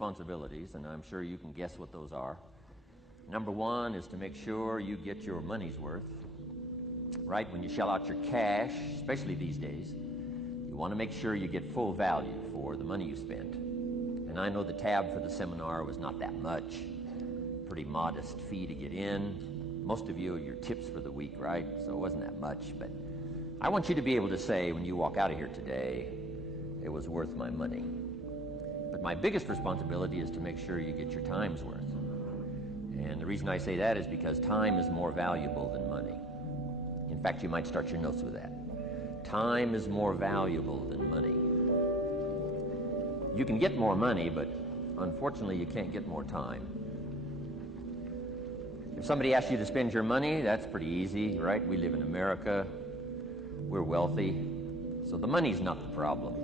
responsibilities, and I'm sure you can guess what those are. Number one is to make sure you get your money's worth. Right? When you shell out your cash, especially these days, you want to make sure you get full value for the money you spend. And I know the tab for the seminar was not that much. Pretty modest fee to get in. Most of you are your tips for the week, right? So it wasn't that much, but I want you to be able to say when you walk out of here today, it was worth my money. But my biggest responsibility is to make sure you get your time's worth. And the reason I say that is because time is more valuable than money. In fact, you might start your notes with that. Time is more valuable than money. You can get more money, but unfortunately you can't get more time. If somebody asks you to spend your money, that's pretty easy, right? We live in America. We're wealthy. So the money's not the problem.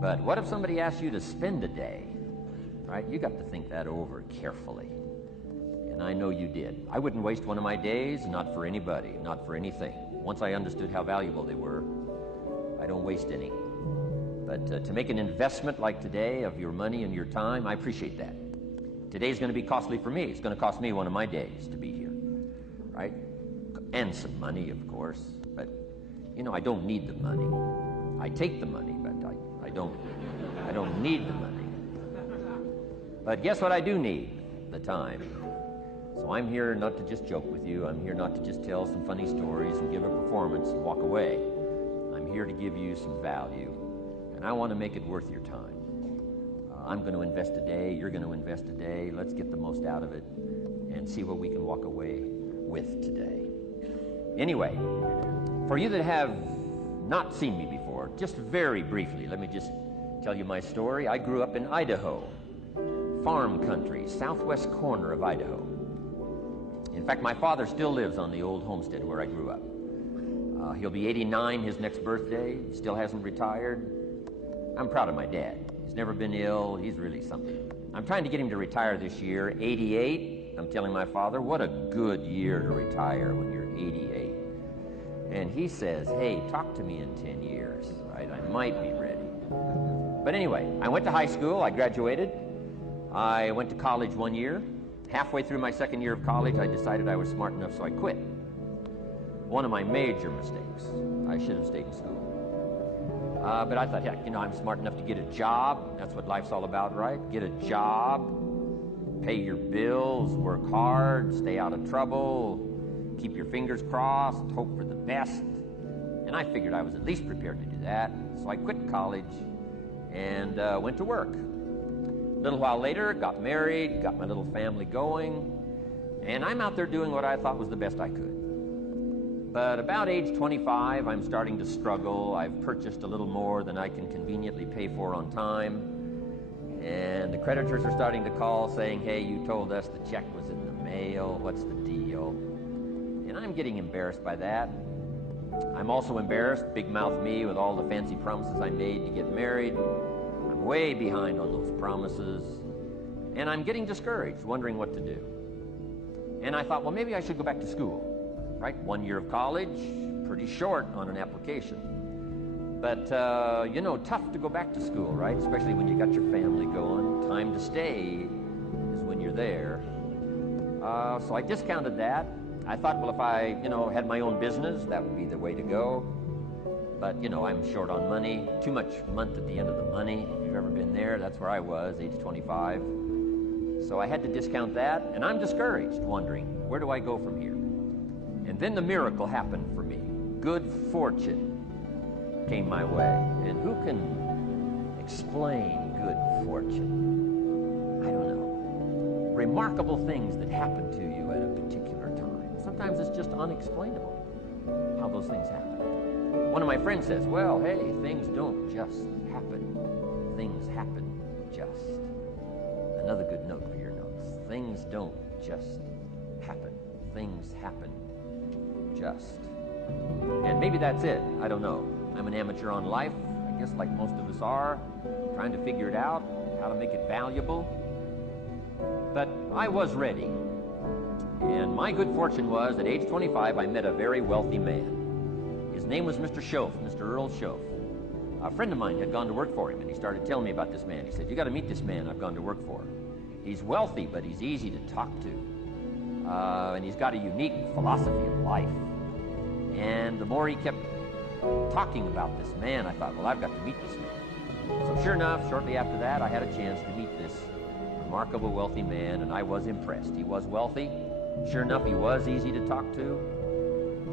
But what if somebody asks you to spend a day, right? You got to think that over carefully. And I know you did. I wouldn't waste one of my days, not for anybody, not for anything. Once I understood how valuable they were, I don't waste any. But to make an investment like today of your money and your time, I appreciate that. Today's going to be costly for me. It's going to cost me one of my days to be here, right? And some money, of course. But, you know, I don't need the money. I take the money, but I don't need the money. But guess what I do need? The time. So I'm here not to just joke with you. I'm here not to just tell some funny stories and give a performance and walk away. I'm here to give you some value. And I want to make it worth your time. I'm going to invest a day. You're going to invest a day. Let's get the most out of it and see what we can walk away with today. Anyway, for you that have not seen me before, just very briefly, let me just tell you my story. I grew up in Idaho, farm country, southwest corner of Idaho. In fact, my father still lives on the old homestead where I grew up. He'll be 89 his next birthday. He still hasn't retired. I'm proud of my dad. He's never been ill. He's really something. I'm trying to get him to retire this year, 88. I'm telling my father, what a good year to retire when you're 88. And he says, hey, talk to me in 10 years, right? I might be ready. But anyway, I went to high school. I graduated. I went to college 1 year. Halfway through my second year of college, I decided I was smart enough, so I quit. One of my major mistakes. I should have stayed in school. But I thought, heck, you know, I'm smart enough to get a job. That's what life's all about, right? Get a job, pay your bills, work hard, stay out of trouble, keep your fingers crossed, hope for the best. And I figured I was at least prepared to do that. So I quit college and went to work. A little while later, got married, got my little family going, and I'm out there doing what I thought was the best I could. But about age 25, I'm starting to struggle. I've purchased a little more than I can conveniently pay for on time. And the creditors are starting to call saying, hey, you told us the check was in the mail. What's the deal? And I'm getting embarrassed by that. I'm also embarrassed, big mouth me, with all the fancy promises I made to get married. I'm way behind on those promises. And I'm getting discouraged, wondering what to do. And I thought, well, maybe I should go back to school. Right? 1 year of college, pretty short on an application. But, you know, tough to go back to school, right? Especially when you got your family going. Time to stay is when you're there. So I discounted that. I thought, well, if I, you know, had my own business, that would be the way to go. But, you know, I'm short on money. Too much month at the end of the money. If you've ever been there, that's where I was, age 25. So I had to discount that. And I'm discouraged, wondering, where do I go from here? And then the miracle happened for me. Good fortune came my way. And who can explain good fortune? I don't know. Remarkable things that happen to you at a particular time. Sometimes it's just unexplainable how those things happen. One of my friends says, well, hey, things don't just happen. Things happen just. Another good note for your notes. Things don't just happen. Things happen just. And maybe that's it. I don't know. I'm an amateur on life, I guess, like most of us are, trying to figure it out, how to make it valuable. But I was ready. And my good fortune was, at age 25, I met a very wealthy man. His name was Mr. Schoaf, Mr. Earl Schoaf. a friend of mine had gone to work for him, and he started telling me about this man. He said, "You got to meet this man I've gone to work for. He's wealthy, but he's easy to talk to. And he's got a unique philosophy of life." And the more he kept talking about this man, I thought, well, I've got to meet this man. So sure enough, shortly after that, I had a chance to meet this remarkable wealthy man, and I was impressed. He was wealthy. Sure enough, he was easy to talk to.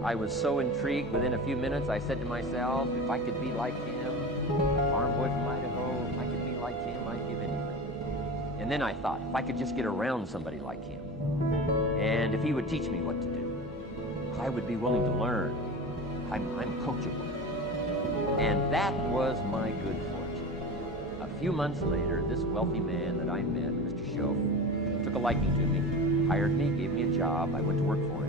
I was so intrigued, within a few minutes, I said to myself, if I could be like him, a farm boy from Idaho, if I could be like him, I'd give anything. And then I thought, if I could just get around somebody like him, and if he would teach me what to do, I would be willing to learn. I'm coachable. And that was my good fortune. A few months later, this wealthy man that I met, Mr. Schoaf, took a liking to me, hired me, gave me a job. I went to work for him.